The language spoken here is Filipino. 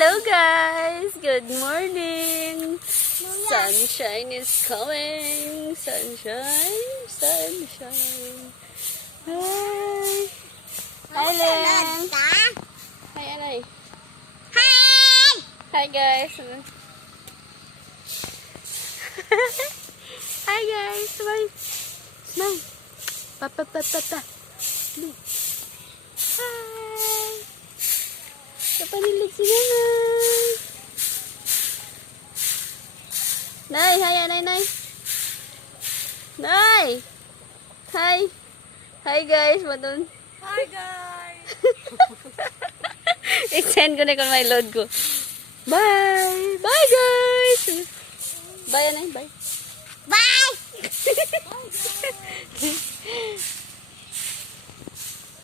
Hello guys! Good morning! Sunshine is coming! Sunshine! Sunshine! Hi! Hi Len! Hi Alay! Hi! Hi guys! Hi guys! Smile! Smile! Pa pa pa pa pa! Hi! Kapanilig si Nanay! Nay! Hi Nay! Nay! Nay! Hi! Hi guys! Madun! Hi guys! I-send ko na kung may load ko. Bye! Bye guys! Bye Anay! Bye! Bye!